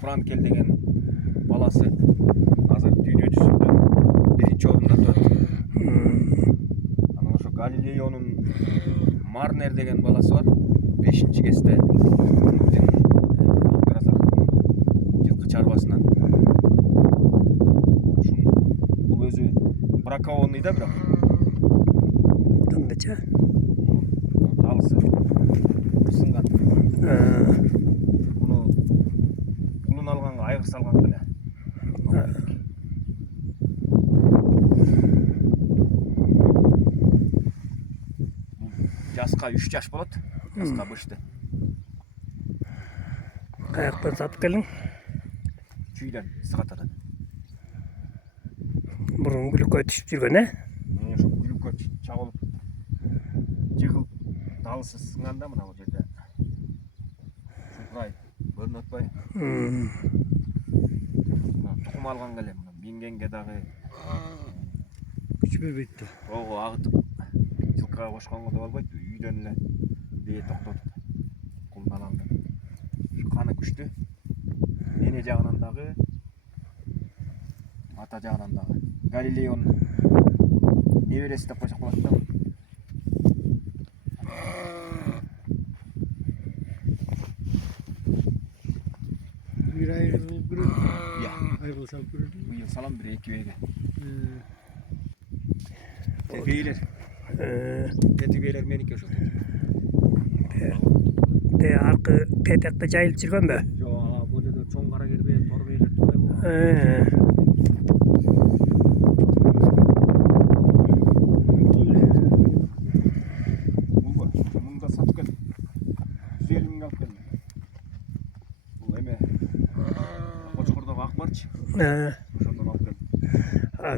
Frankel деген баласы азыр дүйнө жүзүндө биринчи орунда турат. Анан ошо Галилеонун Марнер деген баласы бар. 5-кесте жылкы чарбасынан. Бул өзү бракованный да, бирок кандайча алысы сынган. Буну улун алганга айгыр салган беле. Жаска 3 жаш болот. Жаска бышты. каяктан сатып келиң? Чүйлөн сыгатадан. Бурун күлүккө түшүп жүргөн, Ошо күлүккө чагылып, жыгылып, далысы сынганда мына бул жерде. Шуңкурай көрүнүп атпайбы? Тукум алган келе мына биңгенге дагы Күч бербейт да. тоого агытып жылкыга кошконго да болбойт. Үйдөн эле бээ токтотуп кулдананды. Каны күчтүү. Эне жагынан дагы, ата жагынан дагы. Галилеон небереси деп койсок болот да. Bir ayrılıp durur. Iya. Ayrılsam durur. Bu yıl salam bir iki beyge. Beyler. Beyler menike ошол. Аркы петекте жайылып жүргөн бө? Жок, бул жерде чоң кара кербе, тор бейлер турбайбы? Мында сатып кел. 150 миң алып келдим. Бул эме Кочкордогу ак барчы. Ошондон алып келдим.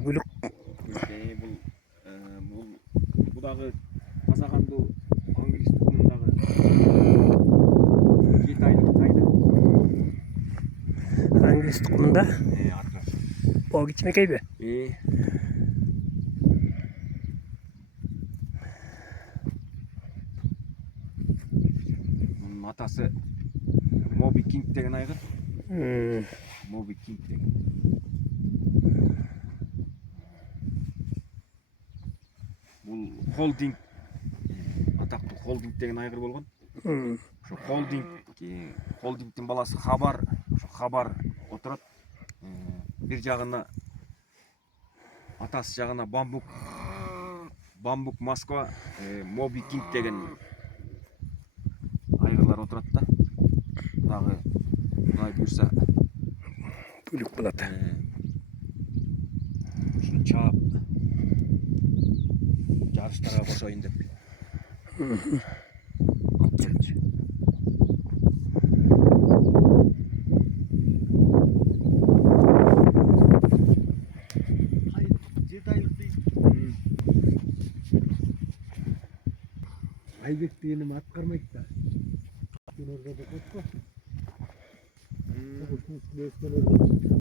Күлүк. Бул дагы таза кандуу англис тукумундагы 7 айлык тайда. Англис тукумунда? Арка. О кичинекейби? Мунун атасы Моби Кинг деген айгыр. Моби Кинг деген. Бул Холдинг, атактуу Холдинг деген айгыр болгон. Ошо Холдингдин баласы Хабар, ошо Хабар отурат. Бир жагына атасы жагына Бамбук Москва, Моби Кинг деген айгырлар отурат да. Дагы Кудай буйрса Күлүк болот. ушуну чаап жарыштарга кошоюн деп. Алып келчү. Aybek diyelim atkarmayık da. Gün orada da koptu. Kokuşmuş, göğüsten orada.